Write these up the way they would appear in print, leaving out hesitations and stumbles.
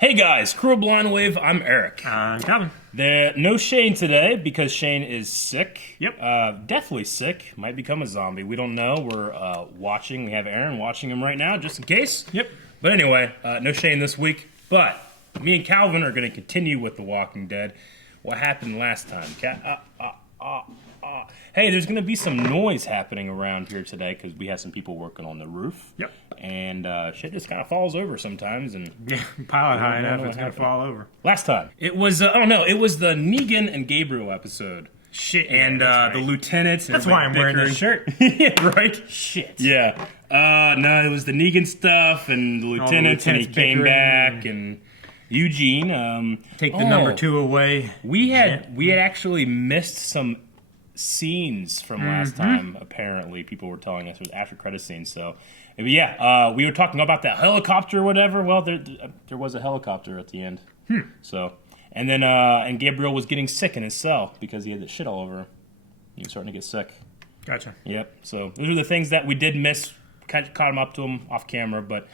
Hey guys, Crew of Blind Wave, I'm Eric. I'm Calvin. No Shane today because Shane is sick. Yep. Deathly sick. Might become a zombie. We don't know. We're watching. We have Aaron watching him right now, just in case. Yep. But anyway, no Shane this week. But me and Calvin are going to continue with The Walking Dead. What happened last time? Hey, there's going to be some noise happening around here today because we have some people working on the roof. Yep. And shit just kind of falls over sometimes. And yeah, pile it high enough, it's going to fall over. Last time, it was, it was the Negan and Gabriel episode. Shit. And right. the lieutenants. That's why I'm wearing this shirt. Yeah, right? Shit. Yeah. No, it was the Negan stuff and the lieutenants and he came back and Eugene. Take the number 2 away. We had actually missed some scenes from last time, apparently. People were telling us it was after credit scenes, so yeah, we were talking about that helicopter or whatever. Well, there was a helicopter at the end. So, and then and Gabriel was getting sick in his cell because he had the shit all over him. He was starting to get sick. Gotcha. Yep. So those are the things that we did miss. Caught him up to him off camera, but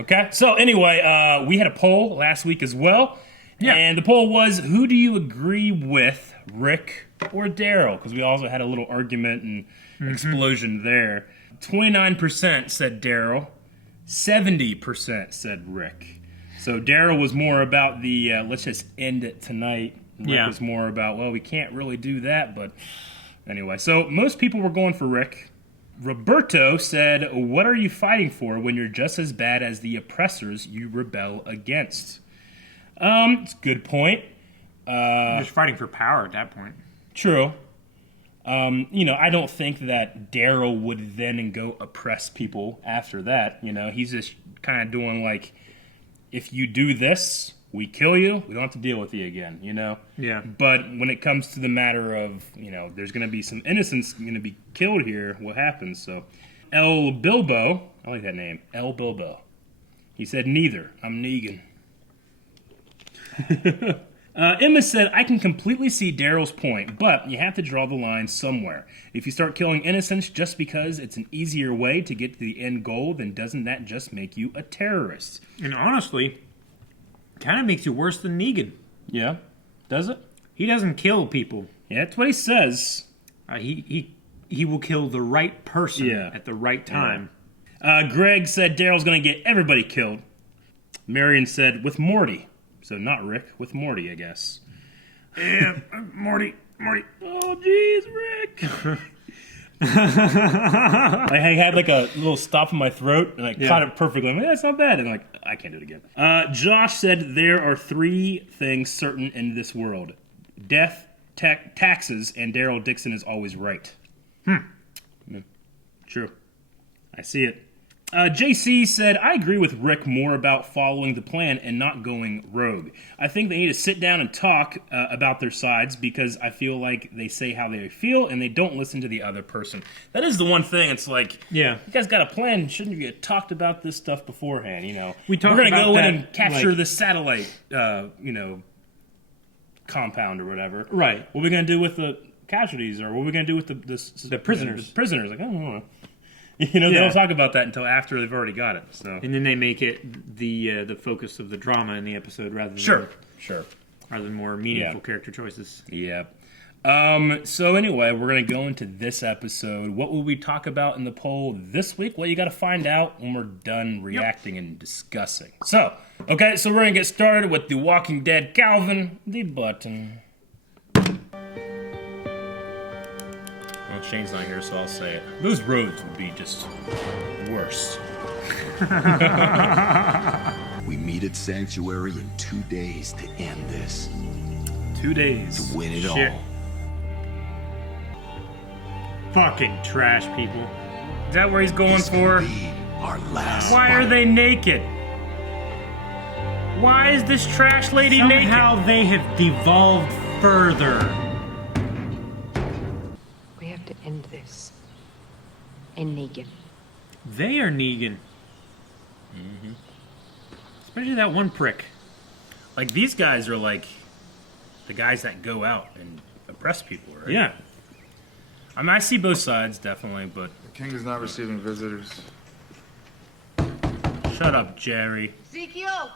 okay. So anyway, we had a poll last week as well. Yeah. And the poll was, who do you agree with, Rick or Daryl? Because we also had a little argument and explosion there. 29% said Daryl. 70% said Rick. So Daryl was more about the, let's just end it tonight. Rick was more about, well, we can't really do that. But anyway, so most people were going for Rick. Roberto said, what are you fighting for when you're just as bad as the oppressors you rebel against? It's a good point. Just fighting for power at that point. True. I don't think that Daryl would then and go oppress people after that. He's just kind of doing like, if you do this, we kill you. We don't have to deal with you again, Yeah. But when it comes to the matter of, there's going to be some innocents going to be killed here, what happens? So, El Bilbo, I like that name, El Bilbo. He said, neither. I'm Negan. Emma said, I can completely see Daryl's point, but you have to draw the line somewhere. If you start killing innocents just because it's an easier way to get to the end goal, then doesn't that just make you a terrorist? And honestly, kind of makes you worse than Negan. Yeah, does it? He doesn't kill people. Yeah, that's what he says. He will kill the right person at the right time. Greg said Daryl's going to get everybody killed. Marion said, with Morty. So not Rick, with Morty, I guess. Yeah, Morty. Oh, jeez, Rick. I had like a little stop in my throat, and I caught it perfectly. I'm like, that's not bad. And I can't do it again. Josh said there are 3 things certain in this world: death, taxes, and Daryl Dixon is always right. True. I see it. JC said, I agree with Rick more about following the plan and not going rogue. I think they need to sit down and talk about their sides because I feel like they say how they feel and they don't listen to the other person. That is the one thing. It's like, you guys got a plan. Shouldn't you have talked about this stuff beforehand? We're going to go in and capture this satellite, compound or whatever. Right. What are we going to do with the casualties, or what are we going to do with the prisoners? The prisoners. Like, I don't know. They don't talk about that until after they've already got it. So, and then they make it the focus of the drama in the episode rather than more meaningful character choices. Yeah. So anyway, we're gonna go into this episode. What will we talk about in the poll this week? Well, you got to find out when we're done reacting and discussing. So, okay, so we're gonna get started with The Walking Dead. Calvin, the button. Well, Shane's not here, so I'll say it. Those roads would be just worse. We meet at Sanctuary in 2 days to end this. 2 days. To win it all. Fucking trash people. Is that where he's going for? Our last Why are they naked? Why is this trash lady naked? Somehow they have devolved further. To end this. And Negan. They are Negan. Especially that one prick. Like, these guys are like the guys that go out and oppress people, right? Yeah. I mean, I see both sides, definitely, but... The king is not receiving visitors. Shut up, Jerry. Ezekiel!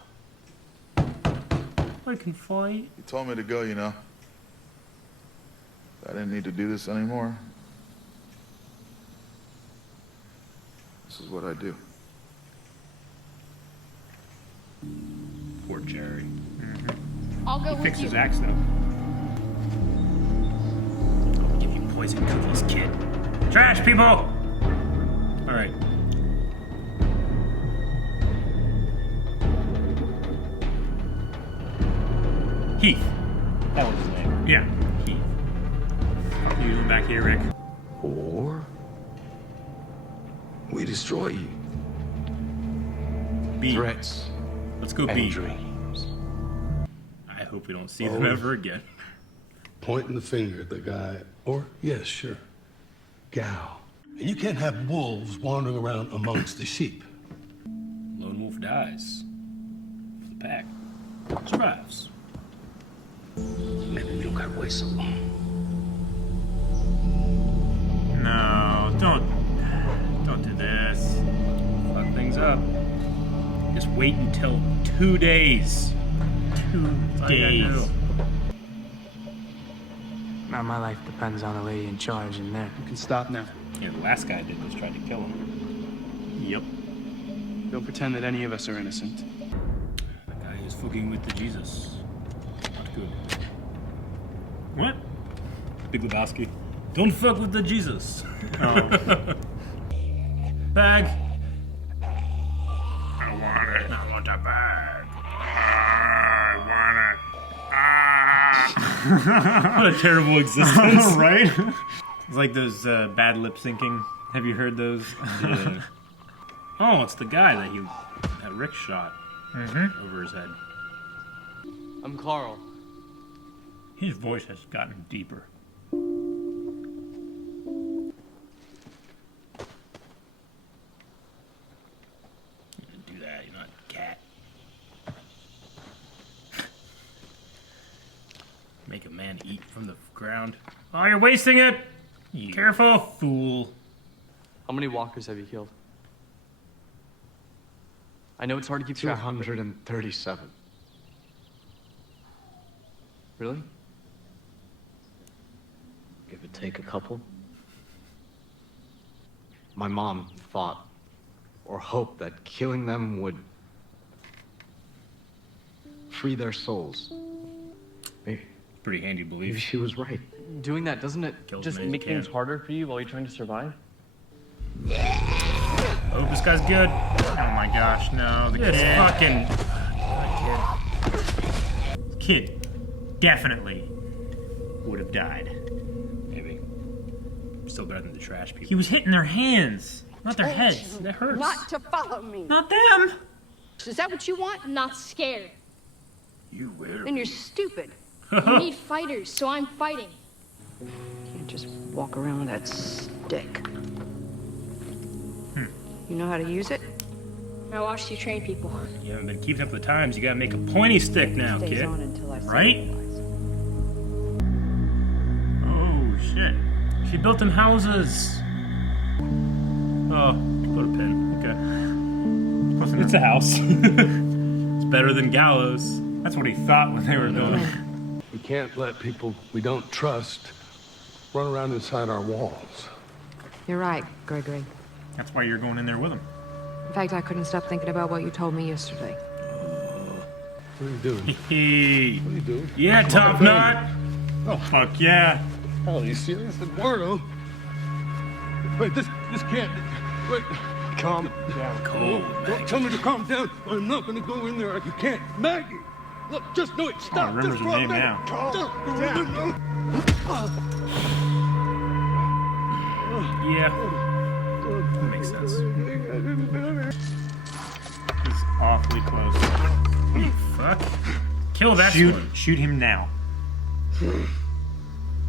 I can fight. You told me to go, you know. I didn't need to do this anymore. This is what I do. Poor Jerry. I'll go He with fixed you. his axe, though. I'll give you poison cookies, kid. Trash people! Alright. Heath. That was his name. Yeah. Heath. You back here, Rick. Or we destroy you. B. Threats Let's go and B. dreams. I hope we don't see them ever again. Pointing the finger at the guy, or, yes, sure, gal. And you can't have wolves wandering around amongst the sheep. Lone wolf dies. The pack survives. Maybe we don't gotta wait so long. No, don't do this. Fuck things up. Just wait until 2 days. 2 days. Now my life depends on the lady in charge in there. You can stop now. Yeah, the last guy did was try to kill him. Yep. Don't pretend that any of us are innocent. That guy is fucking with the Jesus. Not good. What? Big Lebowski. Don't fuck with the Jesus. Oh. Bag. I want it. I want a bag. I want it. What a terrible existence. Right? It's like those bad lip syncing. Have you heard those? Yeah. Oh, it's the guy that Rick shot over his head. I'm Carl. His voice has gotten deeper. Do that, you're not a cat. Make a man eat from the ground. Oh, you're wasting it! You careful, fool. How many walkers have you killed? I know it's hard to keep track. 237. Really? Give or take a couple. My mom thought or hoped that killing them would free their souls. Maybe Pretty handy belief. she was right. Doing that, doesn't it Kill as just many as make you can. things harder for you while you're trying to survive? Oh, this guy's good. Oh my gosh, no. The This kid. fucking Kid definitely would have died. maybe. Still better than the trash people. He was hitting their hands, not their heads. That hurts. Not to follow me. Not them. Is that what you want? I'm not scared. You wear. Then you're stupid. You need fighters, so I'm fighting. You can't just walk around with that stick. You know how to use it? I watched you train people. You haven't been keeping up with the times. You gotta make a pointy stick now, Stays kid. on until I say Right? otherwise. Oh shit. She built them houses. Oh, put a pin. Okay. Close enough. It's a house. It's better than gallows. That's what he thought when they were building. We can't let people we don't trust run around inside our walls. You're right, Gregory. That's why you're going in there with him. In fact, I couldn't stop thinking about what you told me yesterday. What are you doing? Hey. What are you doing? Yeah, top knot. Oh fuck yeah. Oh, are you serious? Eduardo? Wait, this can't. Wait. Calm down. Cold. Don't tell me to calm down. I'm not gonna go in there. You can't. Maggie! Look, just do it. Stop. remembers Just her for a name minute. now. Calm down. Yeah. That makes sense. He's awfully close. Fuck. Kill that one. Shoot him now.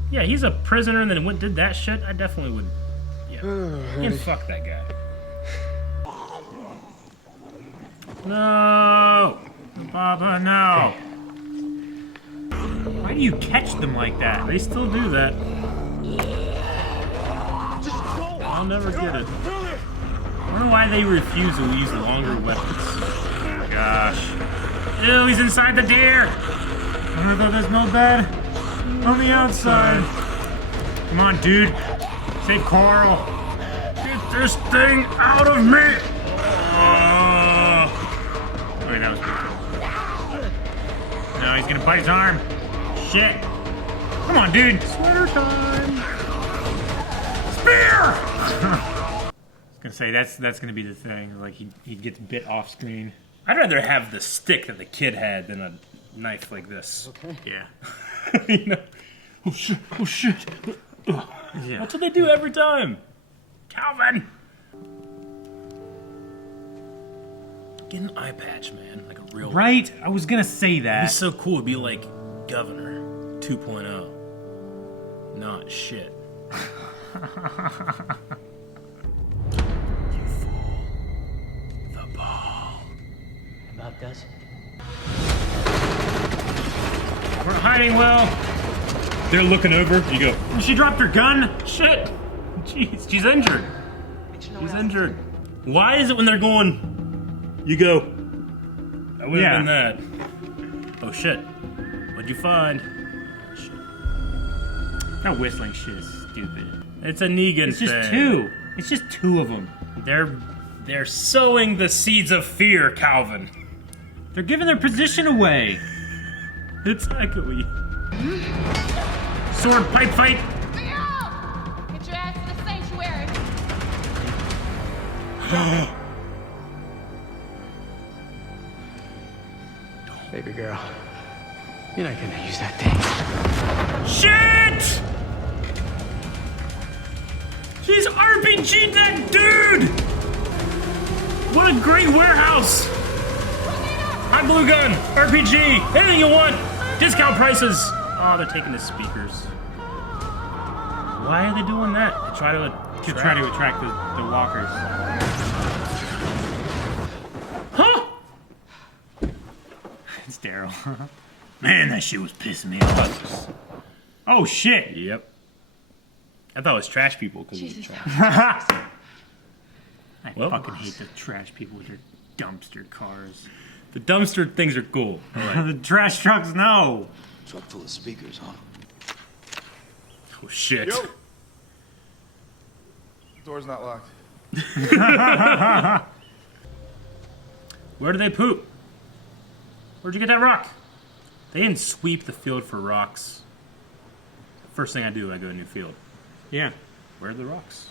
Yeah, he's a prisoner and then went did that shit. I definitely would. Yeah. And fuck that guy. No. Baba, no. Why do you catch them like that? They still do that. I'll never get it. I don't know why they refuse to use longer weapons. Gosh. Ew, he's inside the deer. I thought there's no bed on the outside. Come on, dude. Save Coral. Get this thing out of me. Wait, that was good. No, he's gonna bite his arm. Shit. Come on, dude. Sweater time. Spear! I was gonna say, that's gonna be the thing. Like, he gets bit off screen. I'd rather have the stick that the kid had than a knife like this. Okay. Yeah. You know? Oh shit, oh shit. Yeah. That's what they do every time. Calvin! Get an eye patch, man. Like a real Right? I was gonna say that. It'd be so cool. It'd be like Governor 2.0. Not shit. You fool. The ball. About this? We're hiding well. They're looking over. You go. She dropped her gun. Shit. Jeez, she's injured. She's injured. Why is it when they're going, you go, that would have been that. Oh shit. What'd you find? Shit. That whistling shit is stupid. It's a Negan It's just thing. two. It's just two of them. They're sowing the seeds of fear, Calvin. They're giving their position away. Exactly. Sword pipe fight. Get your ass to the sanctuary. Baby girl, you're not gonna use that thing. Shit! She's RPG'd that dude! What a great warehouse! Hot glue gun, RPG, anything you want, discount prices. Oh, they're taking the speakers. Why are they doing that? They try to attract the walkers. Huh? It's Daryl. Man, that shit was pissing me off. Oh shit! Yep. I thought it was trash people because it was trash. I Well, fucking hate the trash people with their dumpster cars. The dumpster things are cool. I like. The trash trucks, no. Truck full of speakers, huh? Oh shit. Yo! Door's not locked. Where do they poop? Where'd you get that rock? They didn't sweep the field for rocks. First thing I do, I go to a new field. Yeah. Where are the rocks?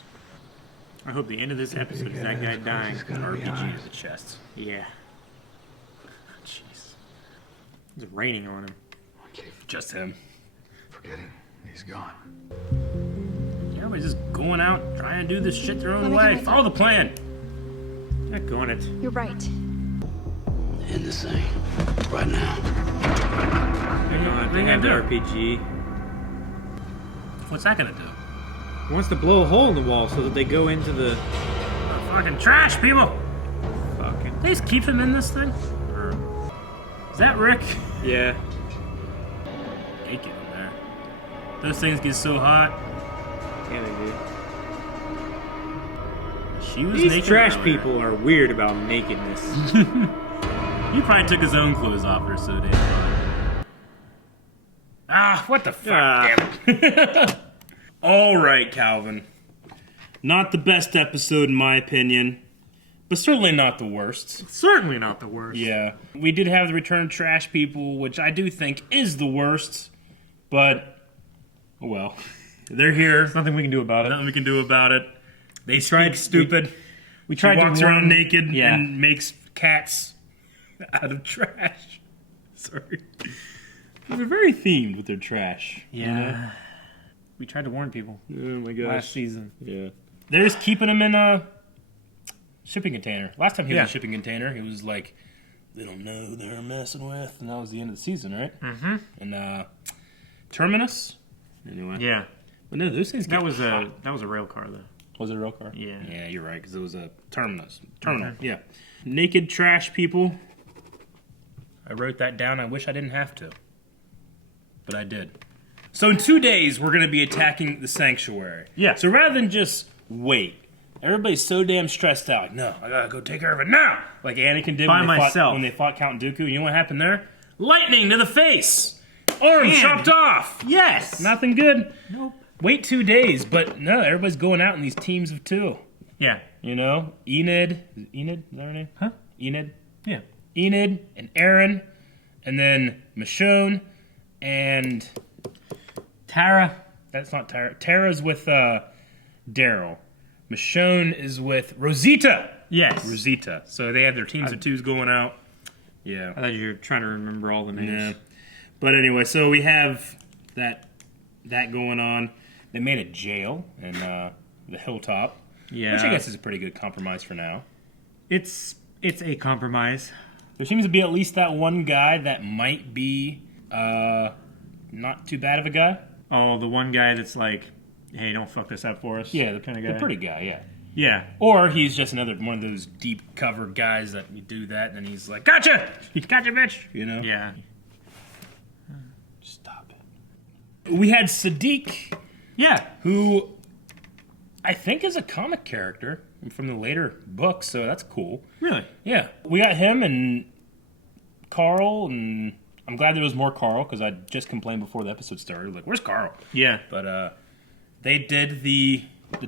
I hope the end of this episode is that guy dying. An RPG to the chest. Yeah. Jeez. It's raining on him. Just him. Forget it. He's gone. Everybody's just going out, trying to do this shit their own Let me way. get my Follow the plan. Yeah, go on it. You're right. End this thing. Right now. They have the RPG. What's that gonna do? He wants to blow a hole in the wall so that they go into the Fucking trash, people! fucking. They just keep him in this thing? Or... Is that Rick? Yeah. Naked in there. Those things get so hot. Yeah, they do. She was These naked trash earlier. people are weird about nakedness. He probably took his own clothes off or so damn hot. Ah, what the fuck? Damn it. All right, Calvin. Not the best episode in my opinion, but certainly not the worst. Certainly not the worst. Yeah. We did have the return of trash people, which I do think is the worst, but oh well. They're here. There's nothing we can do about it. Nothing we can do about it. They tried stupid. We tried She to walks warn- around naked Yeah. and makes cats out of trash. Sorry. They're very themed with their trash. Yeah. We tried to warn people Oh my gosh. last season. Yeah. They're just keeping them in a shipping container. Last time he was in Yeah. a shipping container, he was like, they don't know who they're messing with. And that was the end of the season, right? Mm-hmm. And Terminus? Anyway. Yeah. But no, those things That get was hot. a rail car though. Was it a real car? Yeah. Yeah, you're right, because it was a terminal, yeah. Naked trash people. I wrote that down. I wish I didn't have to. But I did. So in 2 days, we're going to be attacking the sanctuary. Yeah. So rather than just wait Everybody's so damn stressed out. Like, no, I gotta go take care of it now. Like Anakin did By when myself. they fought Count Dooku. You know what happened there? Lightning to the face. Arm chopped off. Yes. Nothing good. Nope. Wait 2 days, but no, everybody's going out in these teams of 2. Yeah. You know, Enid. Is that her name? Huh? Enid. Yeah. Enid and Aaron, and then Michonne and Tara. That's not Tara. Tara's with Daryl. Michonne is with Rosita. Yes. Rosita. So they have their teams of 2s going out. Yeah. I thought you were trying to remember all the names. Yeah. But anyway, so we have that going on. They made a jail in the Hilltop. Yeah. Which I guess is a pretty good compromise for now. It's a compromise. There seems to be at least that one guy that might be not too bad of a guy. Oh, the one guy that's like, hey, don't fuck this up for us. Yeah, the kind of guy. The pretty guy, yeah. Yeah. Or he's just another one of those deep cover guys that you do that, and then he's like, gotcha! Gotcha, bitch! You know? Yeah. Stop it. We had Sadiq. Yeah. Who I think is a comic character from the later books, so that's cool. Really? Yeah. We got him and Carl, and I'm glad there was more Carl, because I just complained before the episode started. Like, where's Carl? Yeah. But they did the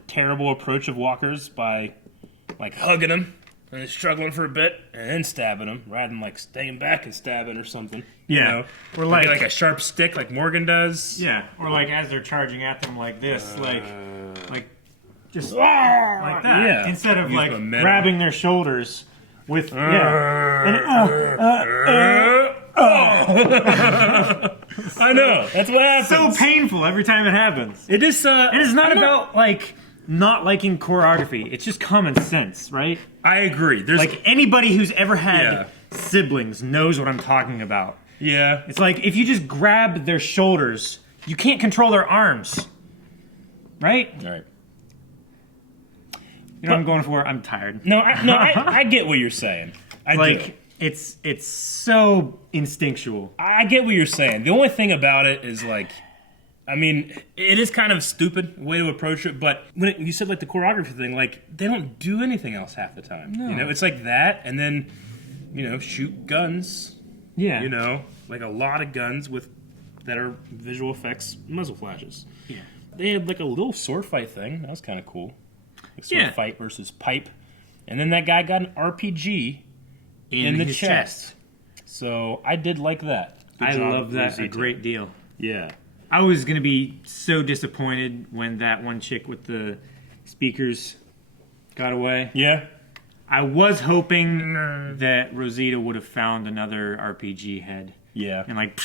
terrible approach of walkers by, like, hugging him and then struggling for a bit and then stabbing him, rather than, like, staying back and stabbing or something. Yeah. You know? Or like a sharp stick like Morgan does. Yeah. Or like as they're charging at them like this, like just like that. Yeah. Instead of Use like momentum. grabbing their shoulders with I know. That's what happens. so painful every time it happens. It is. And it's not about like not liking choreography. It's just common sense, right? I agree. There's Like anybody who's ever had Yeah. siblings knows what I'm talking about. yeah. It's like if you just grab their shoulders, you can't control their arms. Right? All right. You know what I'm going for? I'm tired. No, I get what you're saying. I do. Like it's so instinctual. I get what you're saying. The only thing about it is like, I mean, it is kind of a stupid way to approach it. But when you said like the choreography thing, like they don't do anything else half the time. No. You know, it's like that, and then shoot guns. Yeah. You know, like a lot of guns that are visual effects muzzle flashes. Yeah. They had like a little sword fight thing. That was kind of cool. Like sword Yeah. fight versus pipe. And then that guy got an RPG in the his chest. So I did like that. Good I job, love that Rosita. a great deal. Yeah. I was gonna be so disappointed when that one chick with the speakers got away. Yeah. I was hoping that Rosita would have found another RPG head Yeah. and like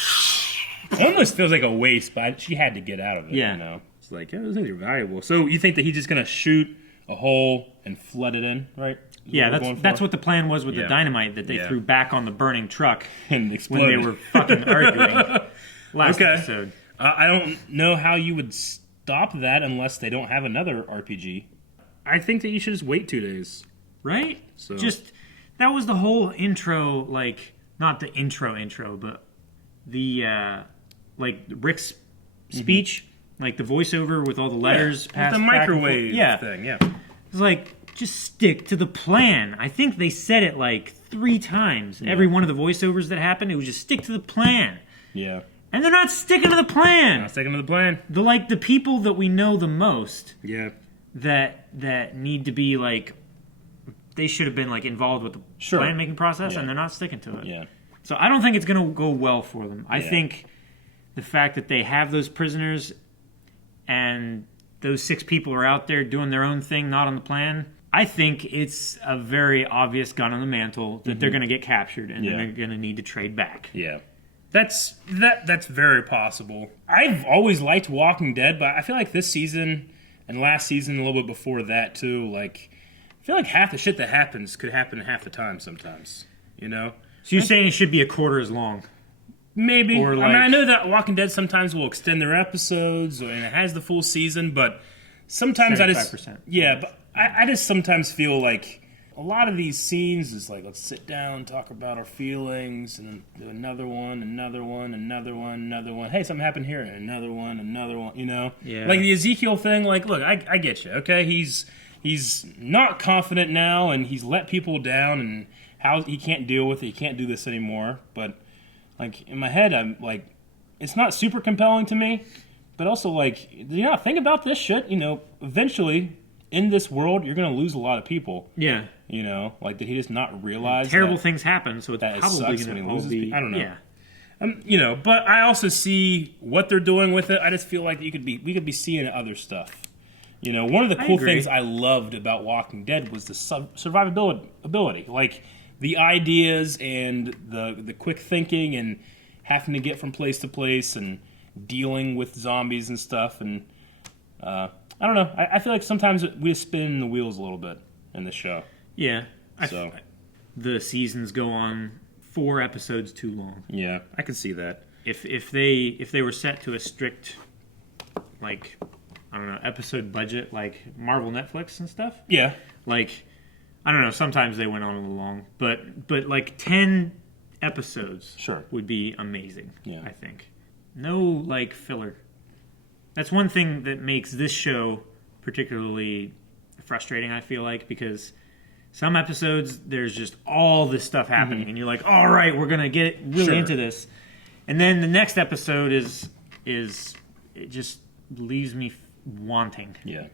It almost feels like a waste, but she had to get out of it. Yeah. You know? It's like, yeah, those things are valuable. So you think that he's just going to shoot a hole and flood it in, right? Is yeah, what we're going that's for? what the plan was with Yeah. the dynamite that they Yeah. threw back on the burning truck And when exploded. they were fucking arguing last Okay. episode. I don't know how you would stop that unless they don't have another RPG. I think that you should just wait 2 days. Right? So- Just that was the whole intro, like not the intro, but the like Rick's speech, like the voiceover with all the letters passed the back and forth. microwave Yeah, thing, yeah. it's like just stick to the plan. I think they said it like 3 times. Every one of the voiceovers that happened, it was just stick to the plan, Yeah. and they're not sticking to the plan. Not sticking to the plan. The people that we know the most Yeah. that need to be like. They should have been like involved with the Sure. plan making process, Yeah. and they're not sticking to it. Yeah. So I don't think it's going to go well for them. I Yeah. think the fact that they have those prisoners and those 6 people are out there doing their own thing, not on the plan. I think it's a very obvious gun on the mantle that they're going to get captured and Yeah. they're going to need to trade back. Yeah. That's very possible. I've always liked Walking Dead, but I feel like this season and last season, a little bit before that too, like I feel like half the shit that happens could happen in half the time sometimes. You know? So you're saying it should be a quarter as long? Maybe. Or I mean, like- I know that Walking Dead sometimes will extend their episodes and it has the full season, but sometimes 75%. Yeah, but I just sometimes feel like a lot of these scenes is like, let's sit down, talk about our feelings, and then do another one, another one, another one, another one. Hey, something happened here, and another one, you know? Yeah. Like the Ezekiel thing, like, look, I get you, okay? He's he's not confident now, and he's let people down, and how he can't deal with it. He can't do this anymore. But like in my head, I'm like, it's not super compelling to me. But also, like, think about this shit. Eventually in this world, you're gonna lose a lot of people. Yeah. Like, did he just not realize terrible things happen? So it's that probably sucks when he going loses to be. people? I don't know. Yeah. But I also see what they're doing with it. I just feel like we could be seeing other stuff. One of the cool things I loved about Walking Dead was the survivability ability, like the ideas and the quick thinking and having to get from place to place and dealing with zombies and stuff. And I don't know. I feel like sometimes we just spin the wheels a little bit in this show. Yeah. So the seasons go on 4 episodes too long. Yeah, I can see that. If they were set to a strict, like, I don't know, episode budget like Marvel Netflix and stuff. Yeah. Like, I don't know, sometimes they went on a little long, but like 10 episodes would be amazing, I think. No, like, filler. That's one thing that makes this show particularly frustrating, I feel like, because some episodes, there's just all this stuff happening, and you're like, all right, we're going to get really into this. And then the next episode is it just leaves me wanting. Yeah.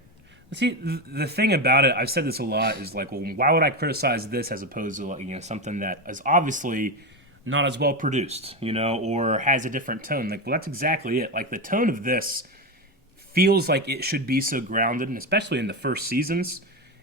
See, the thing about it, I've said this a lot, is like, well, why would I criticize this as opposed to, like, something that is obviously not as well produced, or has a different tone? Like, well, that's exactly it. Like, the tone of this feels like it should be so grounded, and especially in the first seasons,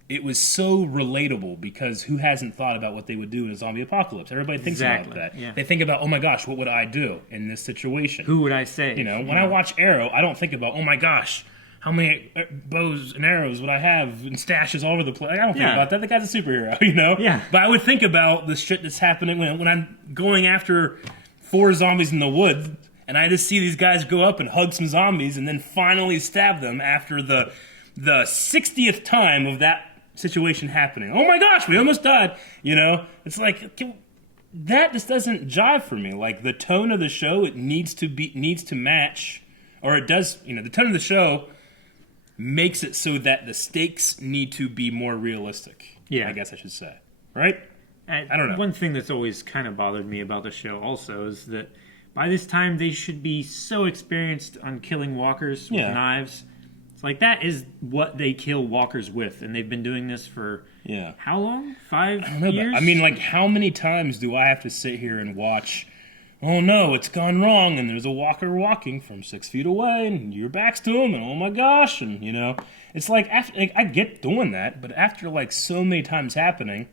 it was so relatable, because who hasn't thought about what they would do in a zombie apocalypse? Everybody thinks about that. Yeah. They think about, oh my gosh, what would I do in this situation? Who would I say? When I watch Arrow, I don't think about, oh my gosh, how many bows and arrows would I have and stashes all over the place? I don't think about that. The guy's a superhero, Yeah. But I would think about the shit that's happening when I'm going after 4 zombies in the woods, and I just see these guys go up and hug some zombies and then finally stab them after the 60th time of that situation happening. Oh my gosh, we almost died. It's like, that just doesn't jive for me. Like, the tone of the show, it needs to match, or it does. The tone of the show makes it so that the stakes need to be more realistic. Yeah, I guess I should say, right? I don't know. One thing that's always kind of bothered me about the show also is that by this time they should be so experienced on killing walkers with knives. It's like, that is what they kill walkers with, and they've been doing this for how long? 5 years? I mean, like, how many times do I have to sit here and watch, oh no, it's gone wrong, and there's a walker walking from 6 feet away, and your back's to him, and oh my gosh, and it's like, I get doing that, but after like so many times happening,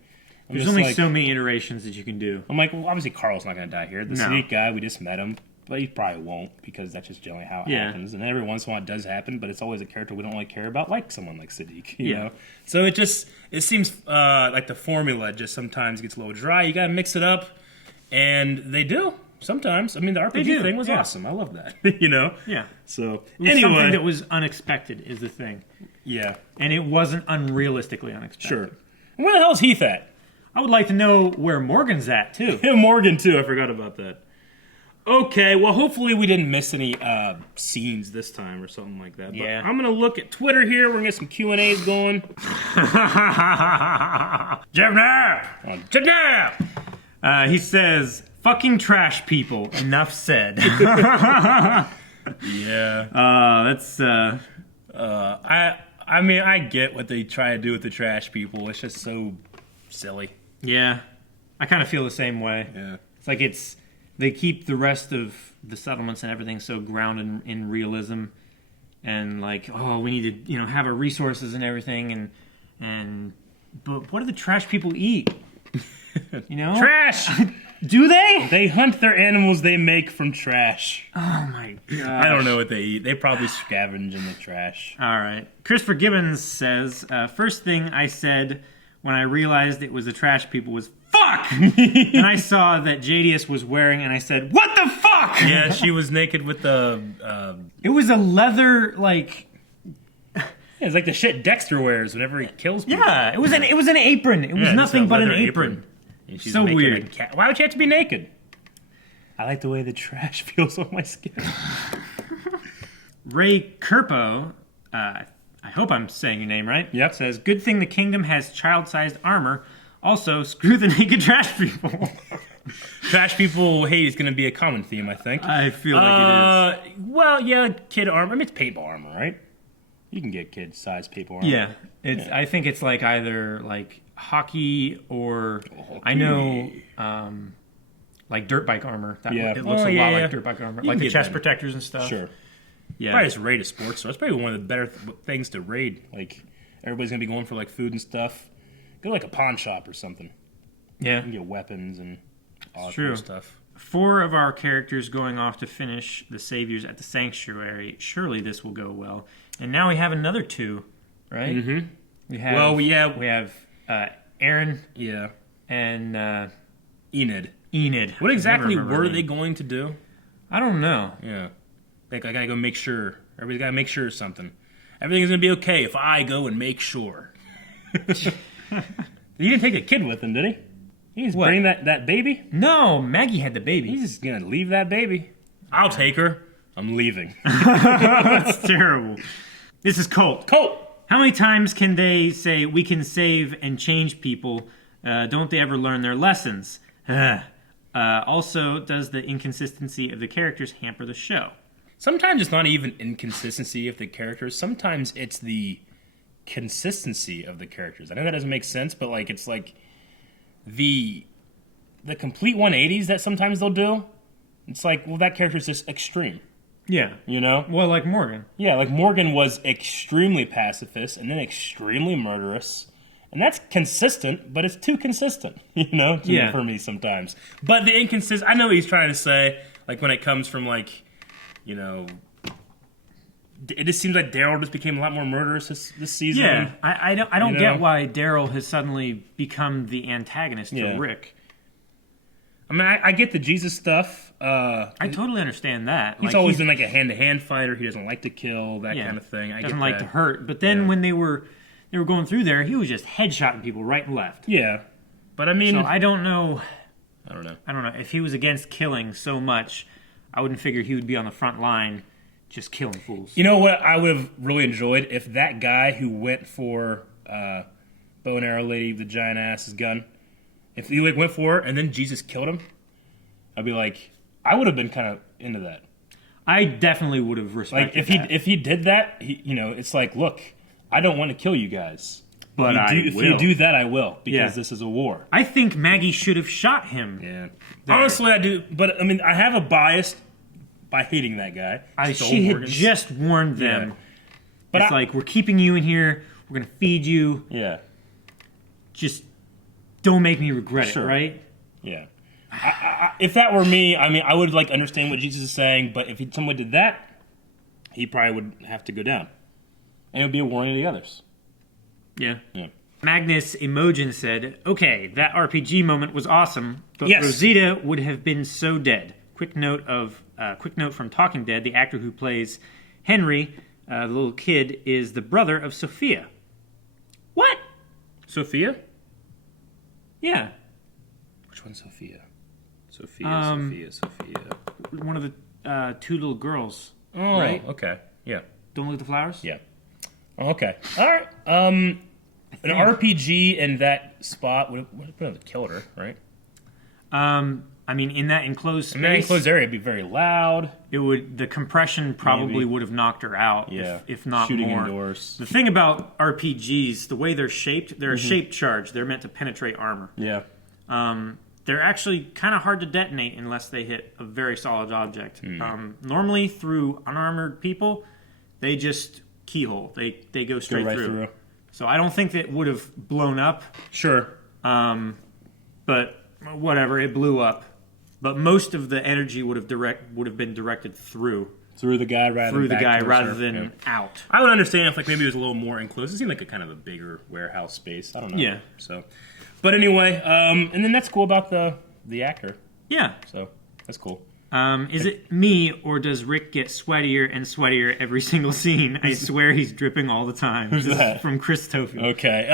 there's only so many iterations that you can do. I'm like, well, obviously Carl's not going to die here. The sneak guy, we just met him. But he probably won't, because that's just generally how it happens. And every once in a while it does happen, but it's always a character we don't really care about, like someone like Sadiq, you know? So it seems like the formula just sometimes gets a little dry. You got to mix it up, and they do sometimes. I mean, the RPG thing was awesome. I love that, Yeah. So, it was something that was unexpected is the thing. Yeah. And it wasn't unrealistically unexpected. Sure. And where the hell's Heath at? I would like to know where Morgan's at, too. Yeah, Morgan, too. I forgot about that. Okay, well, hopefully we didn't miss any scenes this time or something like that. But I'm going to look at Twitter here. We're going to get some Q&As going. Jeff Knapp! Jeff Knapp! He says, fucking trash people. Enough said. That's... I mean, I get what they try to do with the trash people. It's just so silly. Yeah. I kind of feel the same way. Yeah. It's like they keep the rest of the settlements and everything so grounded in realism, and like, oh, we need to, have our resources and everything, but what do the trash people eat? Trash! Do they? They hunt their animals they make from trash. Oh my god! I don't know what they eat. They probably scavenge in the trash. All right. Christopher Gibbons says, first thing I said when I realized it was the trash people was, fuck! And I saw that JDS was wearing, and I said, what the fuck? Yeah, she was naked with the... It was a leather, like... Yeah, it's like the shit Dexter wears whenever he kills people. Yeah, it was an apron. It was nothing but an apron. So weird. Why would you have to be naked? I like the way the trash feels on my skin. Ray Kerpo, I hope I'm saying your name right. Yep. It says, good thing the kingdom has child-sized armor. Also, screw the naked trash people. Trash people hate is going to be a common theme, I think. I feel like it is. Well, yeah, kid armor. I mean, it's paintball armor, right? You can get kid-sized paintball armor. Yeah. I think it's like either like hockey or I know like dirt bike armor. It looks a lot like dirt bike armor. Like the chest protectors and stuff. Sure. Yeah. Probably just raid a sports store. It's probably one of the better things to raid. Like, everybody's going to be going for like food and stuff. Go to like a pawn shop or something. Yeah. You can get weapons and all that True. kind of stuff. 4 of our characters going off to finish the Saviors at the Sanctuary. Surely this will go well. And now we have another 2, right? Mm-hmm. We have, we have Aaron. Yeah. And Enid. What exactly were they going to do? I don't know. Yeah. Like, I gotta go make sure. Everybody's gotta make sure of something. Everything's gonna be okay if I go and make sure. He didn't take a kid with him, did he? He just bring that baby? No, Maggie had the baby. He's just gonna leave that baby. I'll take her. I'm leaving. That's terrible. This is Colt. Colt! How many times can they say, we can save and change people? Don't they ever learn their lessons? Also, does the inconsistency of the characters hamper the show? Sometimes it's not even inconsistency of the characters. Sometimes it's the consistency of the characters. I know that doesn't make sense, but like it's like the complete 180s that sometimes they'll do. It's like, well, that character's just extreme. Yeah. You know? Well, like Morgan. Yeah, like Morgan was extremely pacifist and then extremely murderous. And that's consistent, but it's too consistent, you know, for me sometimes. But the inconsistent, I know what he's trying to say, like when it comes from like, you know, it just seems like Daryl just became a lot more murderous this season. Yeah, I don't get why Daryl has suddenly become the antagonist to Rick. I mean, I get the Jesus stuff. I totally understand that. He's always been like a hand-to-hand fighter. He doesn't like to kill, that kind of thing. I doesn't get like to hurt. But then when they were going through there, he was just headshotting people right and left. Yeah, but I mean, so I don't know. I don't know if he was against killing so much. I wouldn't figure he would be on the front line just killing fools. You know what I would have really enjoyed? If that guy who went for bow and arrow lady, the giant ass's gun, if he like went for her and then Jesus killed him, I'd be like, I would have been kind of into that. I definitely would have respected like if he did that, it's like, look, I don't want to kill you guys, but if you do that, I will, because this is a war. I think Maggie should have shot him. Yeah, honestly, I do. But I mean, I have a bias by hating that guy. She had just warned them. Yeah. But it's like, we're keeping you in here. We're gonna feed you. Yeah. Just don't make me regret it, right? Yeah. If that were me, I mean, I would like understand what Jesus is saying. But if someone did that, he probably would have to go down. And it would be a warning to the others. Yeah. Magnus Emojin said, okay, that RPG moment was awesome, but Rosita would have been so dead. Quick note from Talking Dead, the actor who plays Henry, the little kid, is the brother of Sophia. What? Sophia? Yeah. Which one's Sophia? Sophia. One of the 2 little girls. Oh, right? Okay. Yeah. Don't Look at the Flowers? Yeah. Okay. All right. An RPG in that spot would have killed her, right? I mean, in that enclosed space, in that enclosed area, it'd be very loud. The compression probably would have knocked her out, if not shooting more. Indoors. The thing about RPGs, the way they're shaped, they're a shaped charge. They're meant to penetrate armor. Yeah. They're actually kind of hard to detonate unless they hit a very solid object. Normally, through unarmored people, they just keyhole. They go straight through. So I don't think that would have blown up. Sure. But whatever, it blew up. But most of the energy would have been directed through the guy rather than out. I would understand if like maybe it was a little more enclosed. It seemed like a kind of a bigger warehouse space. I don't know. Yeah. So, but anyway, and then that's cool about the actor. Yeah. So that's cool. Is it me, or does Rick get sweatier and sweatier every single scene? I swear he's dripping all the time. Who's that? From Chris Tofield. Okay.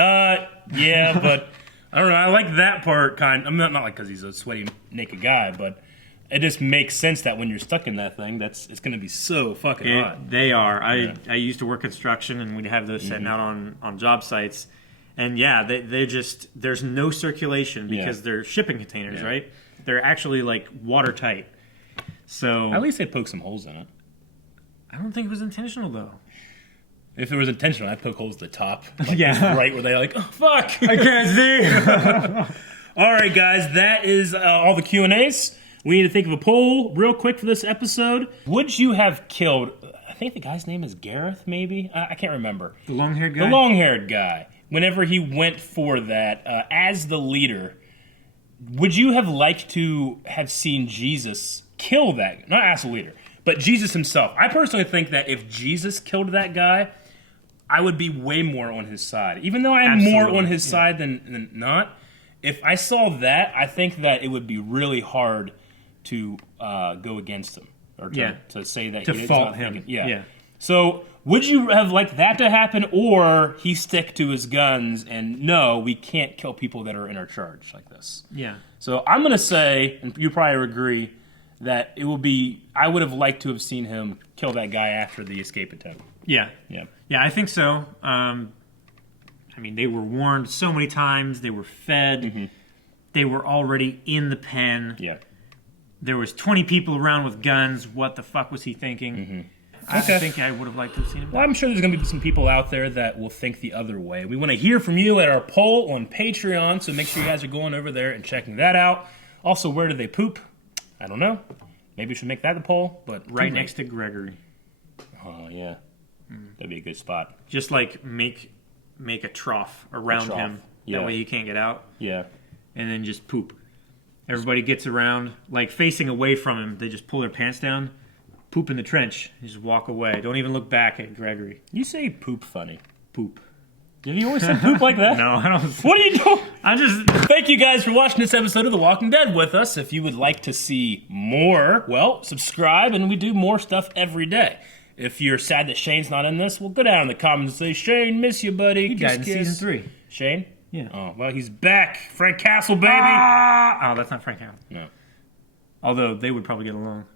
Yeah, but I don't know. I like that part kind. I'm not like because he's a sweaty naked guy, but it just makes sense that when you're stuck in that thing, it's going to be so fucking hot. They are. I used to work construction, and we'd have those setting out on job sites. And yeah, they just, there's no circulation because they're shipping containers, right? They're actually like watertight. So at least they poke some holes in it. I don't think it was intentional though. If it was intentional, I'd poke holes at the top. Yeah. Right where they're like, oh, fuck. I can't see. All right, guys, that is all the Q&As. We need to think of a poll real quick for this episode. Would you have killed, I think the guy's name is Gareth, maybe? I can't remember. The long-haired guy? The long-haired guy. Whenever he went for that, as the leader, would you have liked to have seen Jesus kill that, not as the leader, but Jesus himself? I personally think that if Jesus killed that guy, I would be way more on his side. Even though I am more on his side than not, if I saw that, I think that it would be really hard to go against him. Or to say that to he fault him. him. Yeah. So would you have liked that to happen, or he stick to his guns and no, we can't kill people that are in our charge like this? Yeah. So I'm going to say, and you probably agree, that it will be, I would have liked to have seen him kill that guy after the escape attempt. Yeah. Yeah. Yeah, I think so. I mean, they were warned so many times. They were fed. Mm-hmm. They were already in the pen. Yeah. There was 20 people around with guns. What the fuck was he thinking? Mm-hmm. I think I would have liked to have seen him. Well, I'm sure there's going to be some people out there that will think the other way. We want to hear from you at our poll on Patreon, so make sure you guys are going over there and checking that out. Also, where do they poop? I don't know. Maybe we should make that the poll, but right next to Gregory. Oh, yeah. That'd be a good spot. Just like make a trough around him. Yeah. That way he can't get out. Yeah. And then just poop. Everybody gets around, like facing away from him. They just pull their pants down, poop in the trench, and just walk away. Don't even look back at Gregory. You say poop funny. Poop. Did you always say poop like that? No, I don't. What are you doing? I just... Thank you guys for watching this episode of The Walking Dead with us. If you would like to see more, well, subscribe, and we do more stuff every day. If you're sad that Shane's not in this, well, go down in the comments and say, Shane, miss you, buddy. He died in season 3. Shane? Yeah. Oh, well, he's back. Frank Castle, baby. Oh, that's not Frank Castle. No. Although they would probably get along.